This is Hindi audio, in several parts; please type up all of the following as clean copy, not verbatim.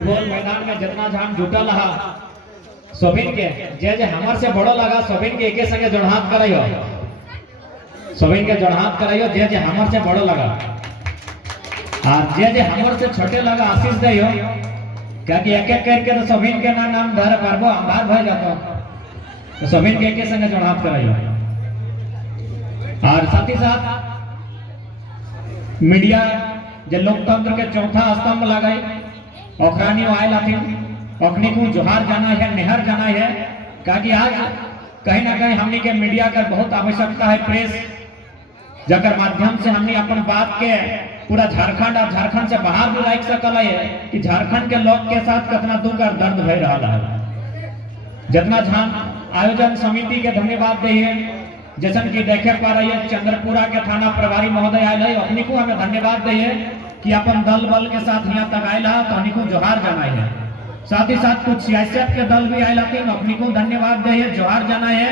फुटबॉल मैदान में जितना झाम जुटा रहा सोबिन के जे जे हमर से बड़ो लगा सोबिन के एके संगे जोड़हात कराइयो सोबिन के जोड़हात कराइयो जे जे हमर से बड़ो लगा और जे जे हमर से छोटे लगा आशीष देयो क्या कि एक एक करके तो सोबिन के नाम धर पारबो अंधार भय जातो तो सोबिन के एके संगे जोड़हात कराइयो। और साथ ही साथ मीडिया जे लोकतंत्र के चौथा स्तंभ लगाई ओखरानी आयल अखनी को जोहार जाना है निहर जाना है कि आज कहीं ना कहीं हमनी के मीडिया का बहुत आवश्यकता है। प्रेस जकर माध्यम से हमनी अपन बात के पूरा झारखंड और झारखंड से बाहर भी लाइक सकल है कि झारखंड के लोग के साथ कितना दुख और दर्द भय रहा है। जितना झान आयोजन समिति के धन्यवाद दिए जैसन की देखे पा रही है चंद्रपुरा के थाना प्रभारी महोदय आयल है अपनी को हमें धन्यवाद दिए कि अपन दल बल के साथ यहाँ तक आयल है तो हमनी को जोहार जाना है। साथ ही साथ कुछ सियासत के दल भी आयल थे अपनी को धन्यवाद दिए जोहार जाना है।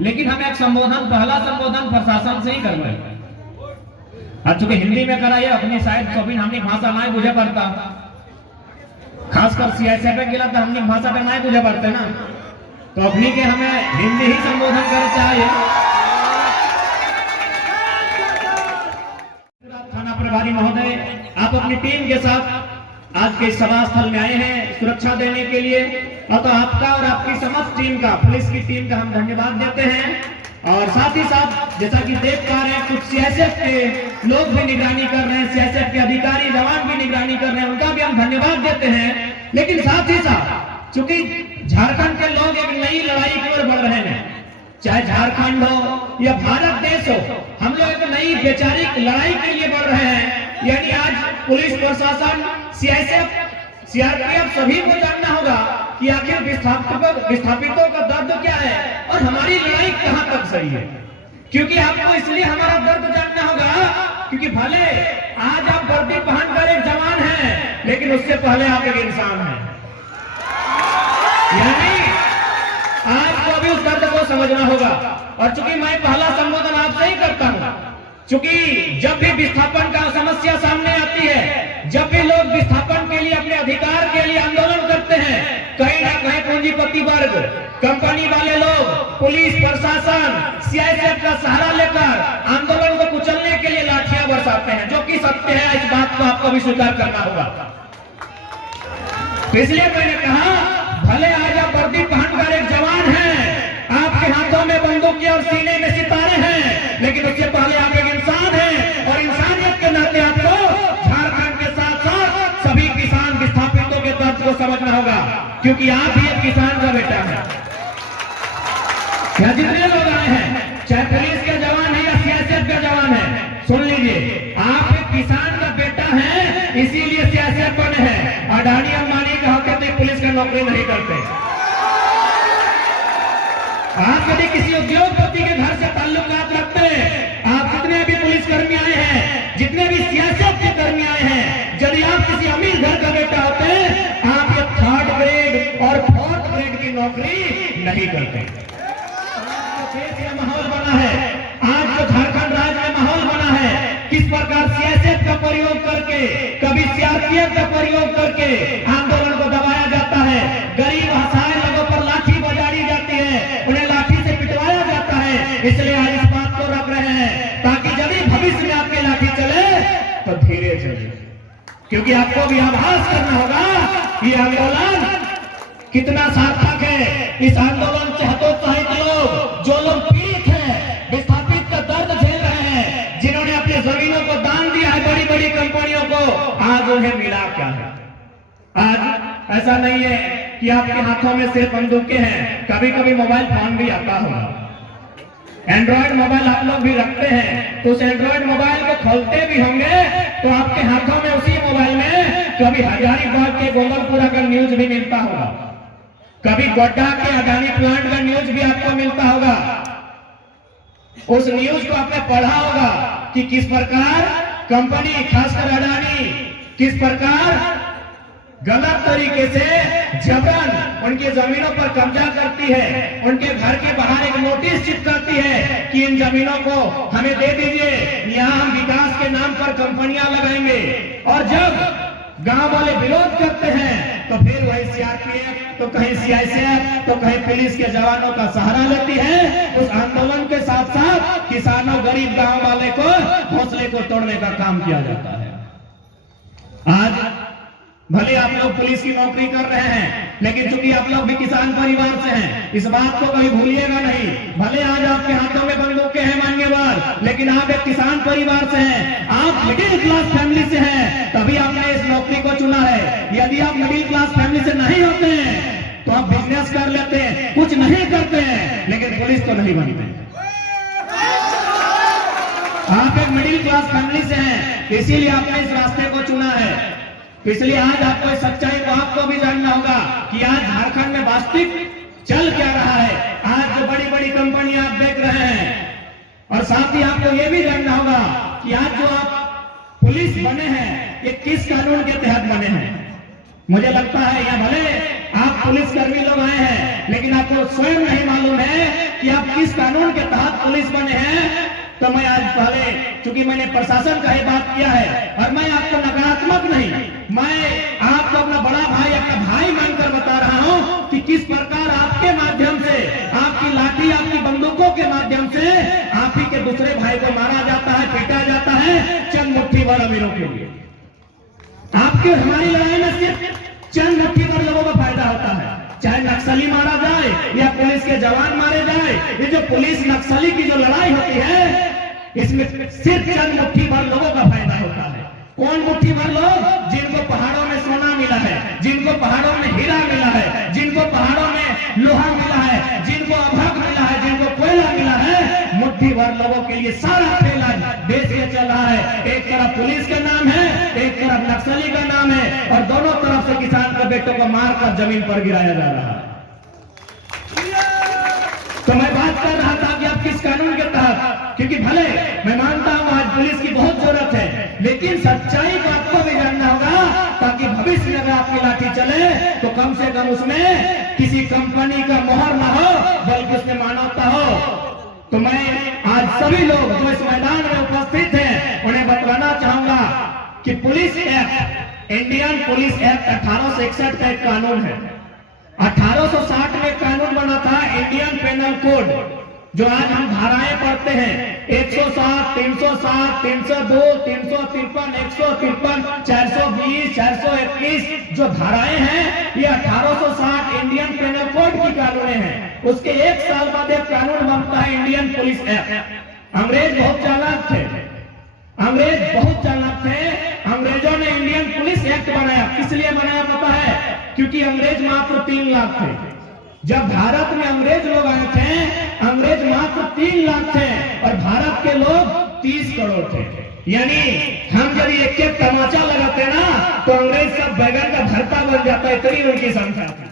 लेकिन हम एक संबोधन पहला संबोधन प्रशासन से ही कर रहे हैं। चूंकि हिंदी में कराइए अपनी शायद सोबिन हमने भाषा नहीं बुझे पड़ता खासकर सियासत पे गिला तो हमने भाषा पे नहीं बुझे पड़ते ना तो अपनी के हमें हिंदी ही संबोधन कर चाहिए। थाना प्रभारी महोदय आप अपनी टीम के साथ आज के सभा स्थल में आए हैं सुरक्षा देने के लिए तो आपका और आपकी समस्त टीम का पुलिस की टीम का हम धन्यवाद देते हैं। और साथ ही साथ जैसा कि देख पा रहे हैं कुछ सियासत के लोग भी निगरानी कर रहे हैं सियासत के अधिकारी जवान भी निगरानी कर रहे हैं उनका भी हम धन्यवाद देते हैं। लेकिन साथ ही साथ चूंकि झारखंड के लोग एक नई लड़ाई की ओर बढ़ रहे हैं चाहे झारखंड हो या भारत देश हो हम लोग एक नई वैचारिक लड़ाई के लिए बढ़ रहे हैं। यानी आज पुलिस प्रशासन सीआईएसएफ सीआरपीएफ सभी को जानना होगा कि आखिर विस्थापितों का दर्द क्या है और हमारी लड़ाई कहां तक सही है। क्योंकि आपको इसलिए हमारा दर्द जानना होगा क्योंकि भले आज आप वर्दी पहनकर एक जवान हैं लेकिन उससे पहले आप एक इंसान हैं। यानी आपको भी उस दर्द को समझना होगा। और चूंकि मैं पहला संबोधन आपसे ही करता हूं चूंकि जब भी विस्थापन का समस्या सामने आती है जब भी लोग विस्थापन के लिए अपने अधिकार के लिए आंदोलन करते हैं कहीं ना कहीं पूंजीपति वर्ग कंपनी वाले लोग पुलिस प्रशासन सीआईएसएफ का सहारा लेकर आंदोलन को कुचलने के लिए लाठियां बरसाते हैं जो कि सत्य है। इस बात को आपको भी स्वीकार करना होगा। इसलिए मैंने कहा भले आज आप वर्दी पहनकर एक जवान हैं आपके हाथों में बंदूक और सीने में सितारे हैं लेकिन उससे पहले आप एक इंसान हैं और इंसानियत के नाते आपको झारखंड के साथ साथ सभी किसान विस्थापितों के दर्द को समझना होगा क्योंकि आप भी एक किसान का बेटा है। यहाँ जितने लोग आए हैं चाहे पुलिस के जवान है या सियासत के जवान है सुन लीजिए आप एक किसान का बेटा है इसीलिए सियासत बने हैं। अडानी अंबानी का हक पुलिस का नौकरी नहीं करते। आप यदि किसी उद्योगपति के घर से ताल्लुकात रखते हैं आप जितने भी पुलिस कर्मी आए हैं जितने भी सियासत के कर्मी आए हैं यदि आप किसी अमीर घर का बेटा होते हैं आप ये 3rd ग्रेड और 4th ग्रेड की नौकरी नहीं करते। ये माहौल बना है आज जो झारखंड राज्य में माहौल बना है किस प्रकार सियासत का प्रयोग करके कभी सीआरपीएफ का प्रयोग करके आंदोलन को दबाया जाता है। गरीब असहाय लोगों पर लाठी बजाई जाती है उन्हें लाठी से पिटवाया जाता है। इसलिए आज इस बात को रख रहे हैं ताकि जब भविष्य में आपकी लाठी चले तो धीरे चले क्योंकि आपको भी आभास करना होगा ये आंदोलन कितना सार्थक है। इस आंदोलन से हतोत्साहित लोग जो लोग पीड़ित हैं विस्थापित का दर्द झेल रहे हैं जिन्होंने अपनी जमीनों को दान दिया है बड़ी बड़ी कंपनियों को आज उन्हें मिला क्या है। आज ऐसा नहीं है कि आपके हाथों में सिर्फ बंदूकें हैं कभी कभी मोबाइल फोन भी आता होगा एंड्रॉइड मोबाइल आप लोग भी रखते हैं तो उस एंड्रॉइड मोबाइल को खोलते भी होंगे तो आपके हाथों में उसी मोबाइल में कभी हजारीबाग के गोमलपुरा का न्यूज भी मिलता होगा कभी गोड्डा के अडानी प्लांट का न्यूज भी आपको मिलता होगा। उस न्यूज को आपने पढ़ा होगा कि किस प्रकार कंपनी खासकर अडानी किस प्रकार गलत तरीके से जबरन उनकी जमीनों पर कब्जा करती है उनके घर के बाहर एक नोटिस चिपकाती है कि इन जमीनों को हमें दे दीजिए यहाँ हम विकास के नाम पर कंपनियां लगाएंगे। और जब गांव वाले विरोध करते हैं तो फिर वही सीआरपीएफ, तो कहीं सीआईएसएफ, तो कहीं पुलिस के जवानों का सहारा लेती है। उस आंदोलन के साथ साथ किसानों, गरीब गांव वाले को हौसले को तोड़ने का काम किया जाता है। आज भले आप लोग पुलिस की नौकरी कर रहे हैं, लेकिन चूंकि आप लोग भी किसान परिवार से हैं, इस बात को कभी भूलिएगा नहीं। भले आज आपके हाथों में बंदूकें हैं मान्यवर, लेकिन आप एक किसान परिवार से हैं, आप मिडिल क्लास फैमिली से हैं, तभी आपने इस नौकरी को चुना है। यदि आप मिडिल क्लास फैमिली से नहीं होते हैं तो आप बिजनेस कर लेते हैं, कुछ नहीं करते हैं, लेकिन पुलिस तो नहीं बनते। आप एक मिडिल क्लास फैमिली से हैं, इसीलिए आपने इस रास्ते को चुना है। इसलिए आज आपको इस सच्चाई को आपको भी जानना होगा कि आज झारखंड में वास्तविक चल क्या रहा है। आज जो बड़ी बड़ी कंपनियां आप देख रहे हैं, और साथ ही आपको यह भी जानना होगा कि आज जो आप पुलिस बने हैं, ये किस कानून के तहत बने हैं। मुझे लगता है या भले आप पुलिसकर्मी लोग आए हैं, लेकिन आपको स्वयं नहीं मालूम है कि आप किस कानून के तहत पुलिस बने हैं। तो मैं आज पहले, चूंकि मैंने प्रशासन का ही बात किया है, और मैं आपको नकारात्मक नहीं, मैं आपको अपना बड़ा भाई, अपना भाई मानकर बता रहा हूं कि किस प्रकार आपके माध्यम से, आपकी लाठी, आपकी बंदूकों के माध्यम से आप ही के दूसरे भाई को मारा जाता है, पीटा जाता है, चंद मुट्ठी भर अमीरों के लिए। आपकी हमारी लड़ाई में सिर्फ चंद मुट्ठी भर लोगों का फायदा होता है, चाहे नक्सली मारा जाए या पुलिस के जवान मारे जाए। ये जो पुलिस नक्सली की जो लड़ाई होती है, इसमें सिर्फ चंद मुट्ठी भर लोगों का फायदा होता है। कौन मुट्ठी भर लोग? जिनको पहाड़ों में सोना मिला है, जिनको पहाड़ों में हीरा मिला है, जिनको पहाड़ों में लोहा मिला है, जिनको अभ्रक मिला है, जिनको कोयला मिला है, मुट्ठी भर लोगों के लिए सारा खेल आज देश में चल रहा है। एक तरफ पुलिस का नाम है, एक तरफ नक्सली का नाम है, और दोनों तरफ से किसान के बेटों को मारकर जमीन पर गिराया जा रहा है। तो मैं बात कर रहा था कि आप किस कानून के तहत, क्योंकि भले मैं मानता हूं आज पुलिस की बहुत जरूरत है, लेकिन सच्चाई को आपको भी जानना होगा, ताकि भविष्य में अगर आपकी लाठी चले तो कम से कम उसमें किसी कंपनी का मोहर ना हो, बल्कि उसमें मानवता हो। तो मैं आज सभी लोग जो इस मैदान में उपस्थित हैं, उन्हें बतलाना चाहूंगा कि police act, Indian police act 1861 का एक कानून है। 1860 में कानून बना था इंडियन पेनल कोड, जो आज हम धाराएं पढ़ते हैं, 107, 307, 302, 353, 153, 420, 421 जो धाराएं हैं, ये 1860 इंडियन पेनल कोड की कानूनें हैं। उसके एक साल बाद एक कानून बनता है इंडियन पुलिस एक्ट। अंग्रेज बहुत चालाक थे, अंग्रेज बहुत चालाक थे। अंग्रेजों ने इंडियन पुलिस एक्ट बनाया। किस लिए बनाया पता है? क्योंकि अंग्रेज मात्र 3 लाख थे। जब भारत में अंग्रेज लोग आए थे, अंग्रेज मात्र 3 लाख थे और भारत के लोग 30 करोड़ थे। यानी हम जब एक तमाचा लगाते ना, तो अंग्रेज सब बैगन का भरता बन जाता, इतनी उनकी संख्या थी।